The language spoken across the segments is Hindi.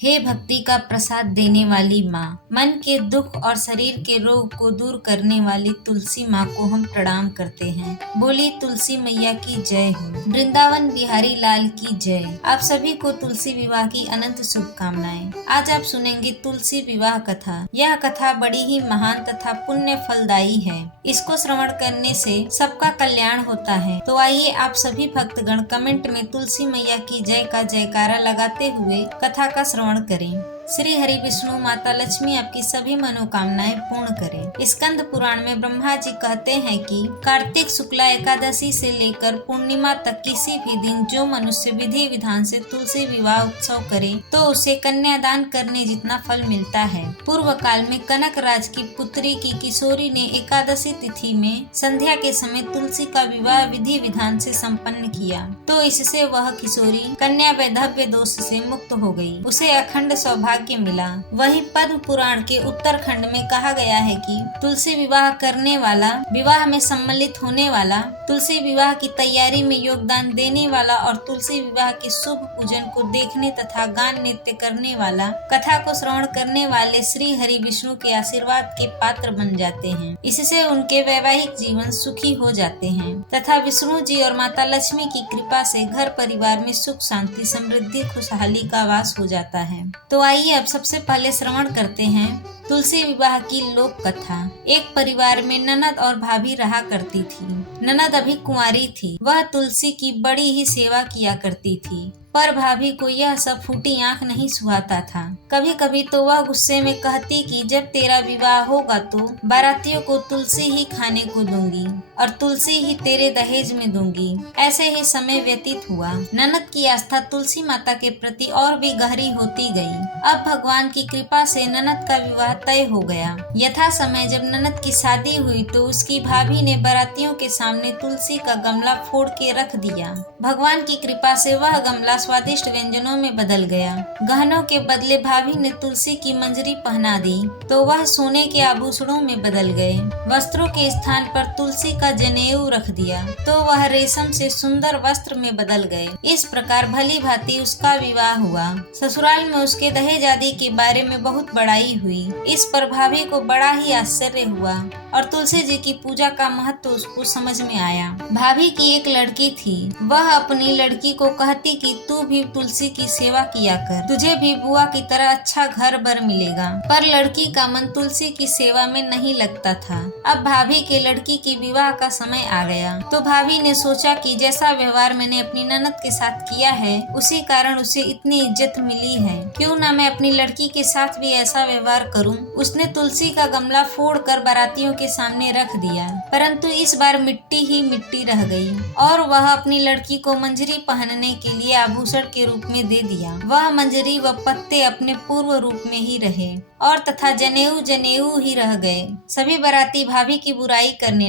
हे भक्ति का प्रसाद देने वाली माँ, मन के दुख और शरीर के रोग को दूर करने वाली तुलसी माँ को हम प्रणाम करते हैं। बोली तुलसी मैया की जय हो। वृंदावन बिहारी लाल की जय। आप सभी को तुलसी विवाह की अनंत शुभकामनाएं। आज आप सुनेंगे तुलसी विवाह कथा। यह कथा बड़ी ही महान तथा पुण्य फलदायी है। इसको श्रवण करने से सबका कल्याण होता है। तो आइए आप सभी भक्तगण कमेंट में तुलसी मैया की जय का जयकारा लगाते हुए कथा का श्रवण करें। श्री हरि विष्णु माता लक्ष्मी आपकी सभी मनोकामनाएं पूर्ण करें। स्कंद पुराण में ब्रह्मा जी कहते हैं कि कार्तिक शुक्ला एकादशी से लेकर पूर्णिमा तक किसी भी दिन जो मनुष्य विधि विधान से तुलसी विवाह उत्सव करे तो उसे कन्यादान करने जितना फल मिलता है। पूर्व काल में कनक राज की पुत्री की किशोरी ने एकादशी तिथि में संध्या के समय तुलसी का विवाह विधि विधान से संपन्न किया तो इससे वह किशोरी कन्या वैधव्य दोष से मुक्त हो गई। उसे अखंड सौभाग्य मिला। वहीं पद्म पुराण के उत्तरखंड में कहा गया है कि तुलसी विवाह करने वाला, विवाह में सम्मिलित होने वाला, तुलसी विवाह की तैयारी में योगदान देने वाला और तुलसी विवाह के शुभ पूजन को देखने तथा गान नृत्य करने वाला, कथा को श्रवण करने वाले श्री हरि विष्णु के आशीर्वाद के पात्र बन जाते हैं। इससे उनके वैवाहिक जीवन सुखी हो जाते हैं तथा विष्णु जी और माता लक्ष्मी की कृपा से घर परिवार में सुख शांति समृद्धि खुशहाली का वास हो जाता है। तो आइए अब सबसे पहले श्रवण करते हैं तुलसी विवाह की लोक कथा। एक परिवार में ननद और भाभी रहा करती थी। ननद अभी कुंवारी थी। वह तुलसी की बड़ी ही सेवा किया करती थी पर भाभी को यह सब फूटी आंख नहीं सुहाता था। कभी कभी तो वह गुस्से में कहती कि जब तेरा विवाह होगा तो बारातियों को तुलसी ही खाने को दूंगी और तुलसी ही तेरे दहेज में दूंगी। ऐसे ही समय व्यतीत हुआ। ननद की आस्था तुलसी माता के प्रति और भी गहरी होती गई। अब भगवान की कृपा से ननद का विवाह तय हो गया। यथा समय जब ननद की शादी हुई तो उसकी भाभी ने बारातियों के सामने तुलसी का गमला फोड़ के रख दिया। भगवान की कृपा से वह गमला स्वादिष्ट व्यंजनों में बदल गया। गहनों के बदले भाभी ने तुलसी की मंजरी पहना दी तो वह सोने के आभूषणों में बदल गए। वस्त्रों के स्थान पर तुलसी का जनेऊ रख दिया तो वह रेशम से सुंदर वस्त्र में बदल गए। इस प्रकार भली भांति उसका विवाह हुआ। ससुराल में उसके दहेज आदि के बारे में बहुत बड़ाई हुई। इस पर भाभी को बड़ा ही आश्चर्य हुआ और तुलसी जी की पूजा का महत्व उसको समझ में आया। भाभी की एक लड़की थी। वह अपनी लड़की को कहती कि तू भी तुलसी की सेवा किया कर, तुझे भी बुआ की तरह अच्छा घर बर मिलेगा। पर लड़की का मन तुलसी की सेवा में नहीं लगता था। अब भाभी के लड़की के विवाह का समय आ गया तो भाभी ने सोचा कि जैसा व्यवहार मैंने अपनी ननद के साथ किया है उसी कारण उसे इतनी इज्जत मिली है, क्यों ना मैं अपनी लड़की के साथ भी ऐसा व्यवहार करूं। उसने तुलसी का गमला फोड़कर बारातियों के सामने रख दिया परंतु इस बार मिट्टी ही मिट्टी रह गई और वह अपनी लड़की को मंजरी पहनने के लिए आभूषण के रूप में दे दिया। वह मंजरी व पत्ते अपने पूर्व रूप में ही रहे और तथा जनेऊ जनेऊ ही रह गए। सभी बाराती भाभी की बुराई करने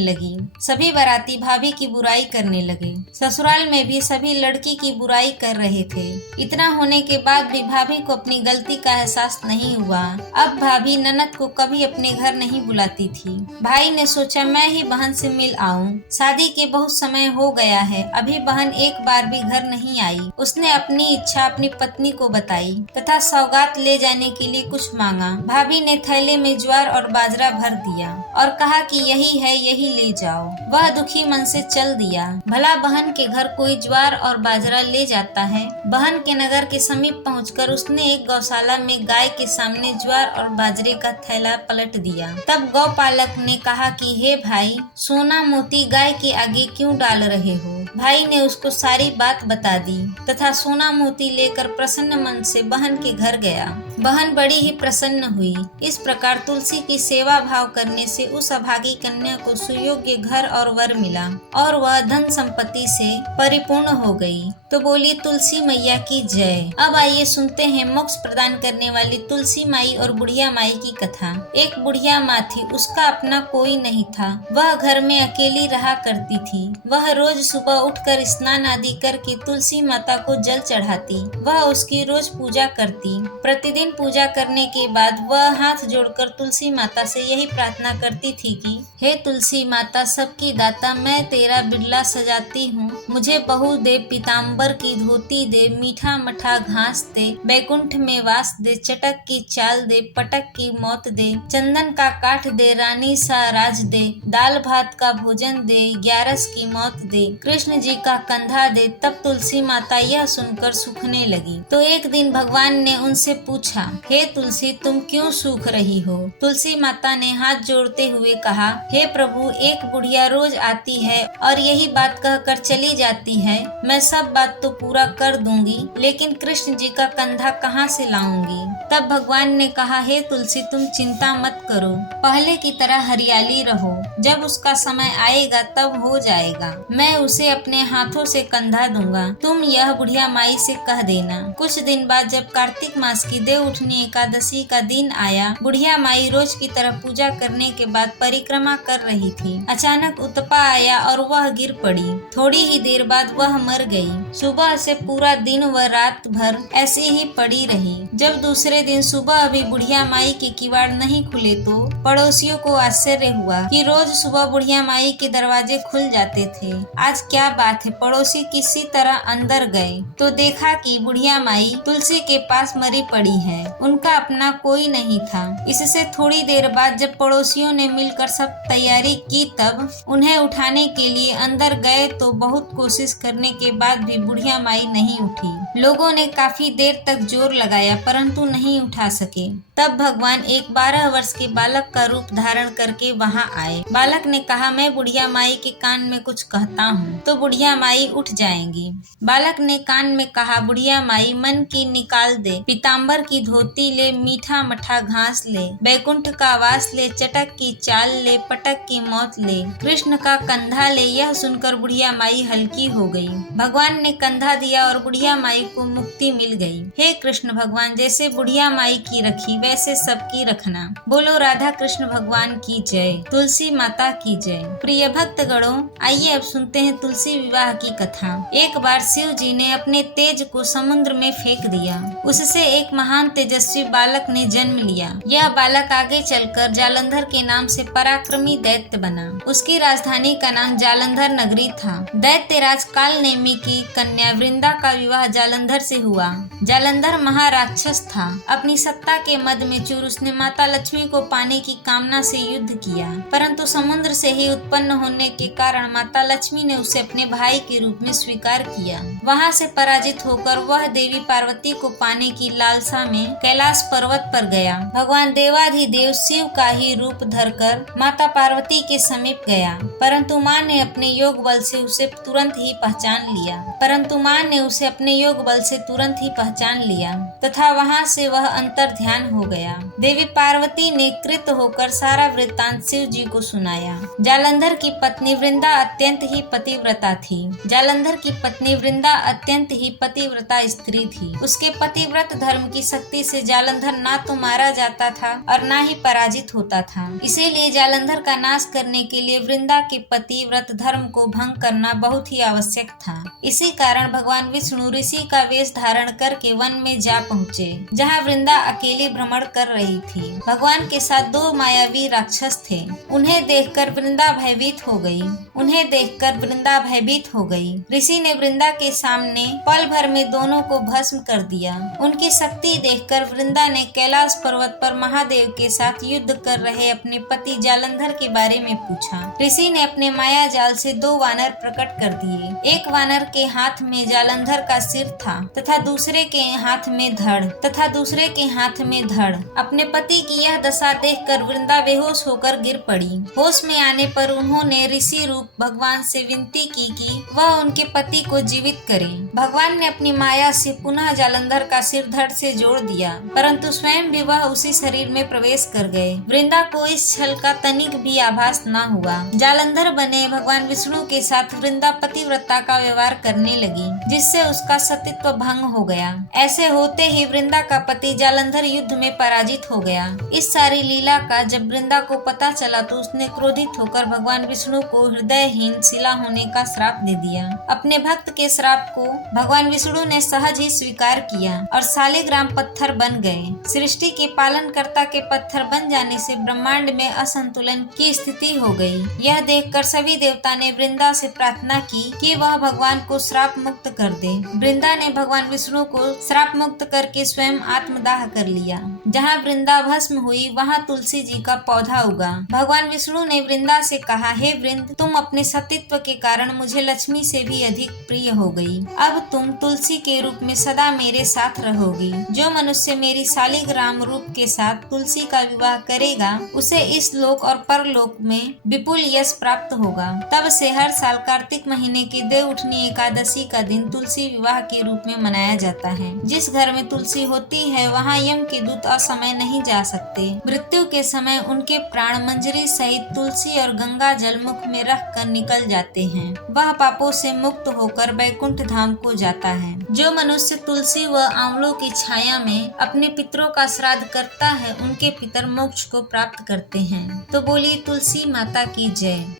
लगे। ससुराल में भी सभी लड़की की बुराई कर रहे थे। इतना होने के बाद भी भाभी को अपनी गलती का एहसास नहीं हुआ। अब भाभी ननद को कभी अपने घर नहीं बुलाती थी। भाई ने सोचा मैं ही बहन से मिल आऊं। शादी के बहुत समय हो गया है, अभी बहन एक बार भी घर नहीं आई। उसने अपनी इच्छा अपनी पत्नी को बताई तथा सौगात ले जाने के लिए कुछ मांगा। भाभी ने थैले में ज्वार और बाजरा भर दिया और कहा कि यही है, यही ले जाओ। वह दुखी मन से चल दिया। भला बहन के घर कोई ज्वार और बाजरा ले जाता है। बहन के नगर के समीप पहुंचकर उसने एक गौशाला में गाय के सामने ज्वार और बाजरे का थैला पलट दिया। तब गौपालक ने कहा कि हे भाई, सोना मोती गाय के आगे क्यों डाल रहे हो। भाई ने उसको सारी बात बता दी तथा सोना मोती लेकर प्रसन्न मन से बहन के घर गया। बहन बड़ी ही प्रसन्न हुई। इस प्रकार तुलसी की सेवा भाव करने से उस अभागी कन्या को सुयोग्य घर और वर मिला और वह धन संपत्ति से परिपूर्ण हो गई। तो बोलिए तुलसी मैया की जय। अब आइए सुनते हैं मोक्ष प्रदान करने वाली तुलसी माई और बुढ़िया माई की कथा। एक बुढ़िया माँ थी, उसका अपना कोई नहीं था। वह घर में अकेली रहा करती थी। वह रोज सुबह उठकर स्नान आदि करके तुलसी माता को जल चढ़ाती। वह उसकी रोज पूजा करती। प्रतिदिन पूजा करने के बाद वह हाथ जोड़कर तुलसी माता से यही प्रार्थना करती थी कि हे तुलसी माता सबकी दाता, मैं तेरा बिरला सजाती हूँ। मुझे बहू दे, पीताम्बर की धोती दे, मीठा मठा घास दे, बैकुंठ में वास दे, चटक की चाल दे, पटक की मौत दे, चंदन का काठ दे, रानी सा राज दे, दाल भात का भोजन दे, 11 की मौत दे, कृष्ण जी का कंधा दे। तब तुलसी माता यह सुनकर सूखने लगी। तो एक दिन भगवान ने उनसे पूछा, हे तुलसी, तुम क्यों सूख रही हो? तुलसी माता ने हाथ जोड़ते हुए कहा, हे प्रभु, एक बुढ़िया रोज आती है और यही बात कहकर चली जाती है। मैं सब बात तो पूरा कर दूंगी, लेकिन कृष्ण जी का कंधा कहाँ से लाऊंगी? तब भगवान ने कहा, हे तुलसी, तुम चिंता मत करो, पहले की तरह हरियाली रहो। जब उसका समय आएगा तब हो जाएगा। मैं उसे अपने हाथों से कंधा दूंगा। तुम यह बुढ़िया माई से कह देना। कुछ दिन बाद जब कार्तिक मास की देव उठनी एकादशी का दिन आया, बुढ़िया माई रोज की तरह पूजा करने के बाद परिक्रमा कर रही थी। अचानक उत्पा आया और वह गिर पड़ी। थोड़ी ही देर बाद वह मर गई। सुबह से पूरा दिन व रात भर ऐसी ही पड़ी रही। जब दूसरे दिन सुबह भी बुढ़िया माई के किवाड़ नहीं खुले तो पड़ोसियों को आश्चर्य हुआ कि रोज सुबह बुढ़िया माई के दरवाजे खुल जाते थे। आज क्या बात है? पड़ोसी किसी तरह अंदर गए तो देखा कि बुढ़िया माई तुलसी के पास मरी पड़ी है। उनका अपना कोई नहीं था। इससे थोड़ी देर बाद जब पड़ोसियों ने मिलकर सब तैयारी की तब उन्हें उठाने के लिए अंदर गए तो बहुत कोशिश करने के बाद भी बुढ़िया माई नहीं उठी। लोगों ने काफी देर तक जोर लगाया परंतु नहीं उठा सके। तब भगवान एक 12 वर्ष के बालक का रूप धारण करके वहां आए। बालक ने कहा, मैं बुढ़िया माई के कान में कुछ कहता हूँ तो बुढ़िया माई उठ जाएंगी। बालक ने कान में कहा, बुढ़िया माई मन की निकाल दे, पीताम्बर की धोती ले, मीठा मठा घास ले, बैकुंठ का वास ले, चटक की चाल ले, पटक की मौत ले, कृष्ण का कंधा ले। यह सुनकर बुढ़िया माई हल्की हो गई। भगवान ने कंधा दिया और बुढ़िया माई को मुक्ति मिल गई। हे कृष्ण भगवान, जैसे बुढ़िया माई की रखी वैसे सबकी रखना। बोलो राधा कृष्ण भगवान की जय, तुलसी माता की जय। प्रिय भक्त गणों, आइए अब सुनते हैं तुलसी विवाह की कथा। एक बार शिव जी ने अपने तेज को समुद्र में फेंक दिया। उससे एक महान तेजस्वी बालक ने जन्म लिया। यह बालक आगे चलकर जालंधर के नाम से पराक्रमी दैत्य बना। उसकी राजधानी का नाम जालंधर नगरी था। दैत्य राज कालनेमी की कन्या वृंदा का विवाह जालंधर से हुआ। जालंधर महाराक्षस था। अपनी सत्ता के मद में चूर उसने माता लक्ष्मी को पाने की कामना से युद्ध किया, परंतु समुद्र से ही उत्पन्न होने के कारण माता लक्ष्मी ने उसे अपने भाई के रूप में स्वीकार किया। वहां से पराजित होकर वह देवी पार्वती को पाने की लालसा में कैलाश पर्वत पर गया। भगवान देवाधिदेव शिव का ही रूप धरकर माता पार्वती के समीप गया, परंतु माँ ने अपने योग बल से उसे तुरंत ही पहचान लिया तथा वहां से वह अंतर ध्यान हो गया। देवी पार्वती ने कृत होकर सारा वृत्तांत शिव जी को सुनाया। जालंधर की पत्नी वृंदा अत्यंत ही पतिव्रता स्त्री थी। उसके पतिव्रत धर्म की शक्ति से जालंधर ना तो मारा जाता था और ना ही पराजित होता था। इसीलिए जालंधर का नाश करने के लिए वृंदा के पतिव्रत धर्म को भंग करना बहुत ही आवश्यक था। इसी कारण भगवान विष्णु ऋषि का वेश धारण करके वन में जा पहुँचे, जहाँ वृंदा अकेली भ्रमण कर रही थी। भगवान के साथ 2 मायावी राक्षस थे। उन्हें देखकर वृंदा भयभीत हो गई। ऋषि ने वृंदा के सामने पल भर में दोनों को भस्म कर दिया। उनकी शक्ति देखकर वृंदा ने कैलाश पर्वत पर महादेव के साथ युद्ध कर रहे अपने पति जालंधर के बारे में पूछा। ऋषि ने अपने माया जाल से 2 वानर प्रकट कर दिए। एक वानर के हाथ में जालंधर का सिर था तथा दूसरे के हाथ में धड़। अपने पति की यह दशा देखकर वृंदा बेहोश होकर गिर पड़ी। होश में आने पर उन्होंने ऋषि रूप भगवान से विनती की कि वह उनके पति को जीवित करें। भगवान ने अपनी माया से पुनः जालंधर का सिर धड़ से जोड़ दिया, परंतु स्वयं भी वह उसी शरीर में प्रवेश कर गए। वृंदा को इस छल का तनिक भी आभास न हुआ। जालंधर बने भगवान विष्णु के साथ वृंदा पतिव्रता का व्यवहार करने लगी, जिससे उसका सतीत्व भंग हो गया। ऐसे होते ही वृंदा का पति जालंधर युद्ध में पराजित हो गया। इस सारी लीला का जब वृंदा को पता चला तो उसने क्रोधित होकर भगवान विष्णु को हृदयहीन शिला होने का श्राप दे दिया। अपने भक्त के श्राप को भगवान विष्णु ने सहज ही स्वीकार किया और सालिग्राम पत्थर बन गए। सृष्टि के पालनकर्ता के पत्थर बन जाने से ब्रह्मांड में असंतुलन की स्थिति हो गई। यह देखकर सभी देवता ने वृंदा से प्रार्थना की कि वह भगवान को श्राप मुक्त कर दे। वृंदा ने भगवान विष्णु को श्राप मुक्त करके स्वयं आत्मदाह कर लिया। जहाँ वृंदा भस्म हुई वहाँ तुलसी जी का पौधा उगा। भगवान विष्णु ने वृंदा से कहा, हे वृंद, तुम अपने सतीत्व के कारण मुझे लक्ष्मी से भी अधिक प्रिय हो गई। अब तुम तुलसी के रूप में सदा मेरे साथ रहोगी। जो मनुष्य मेरी शालिग्राम रूप के साथ तुलसी का विवाह करेगा उसे इस लोक और परलोक में विपुल यश प्राप्त होगा। तब से हर साल कार्तिक महीने की देव उठनी एकादशी का दिन तुलसी विवाह के रूप में मनाया जाता है। जिस घर में तुलसी होती है वहाँ यम के दूत असमय नहीं जा सकते। मृत्यु के समय उनके प्राण मंजरी सहित तुलसी और गंगा जल मुख में रख कर निकल जाते हैं। वह पापों से मुक्त होकर वैकुंठ धाम को जाता है। जो मनुष्य तुलसी व आंवलों की छाया में अपने पितरों का श्राद्ध करता है उनके पितर मोक्ष को प्राप्त करते हैं। तो बोलिए तुलसी माता की जय।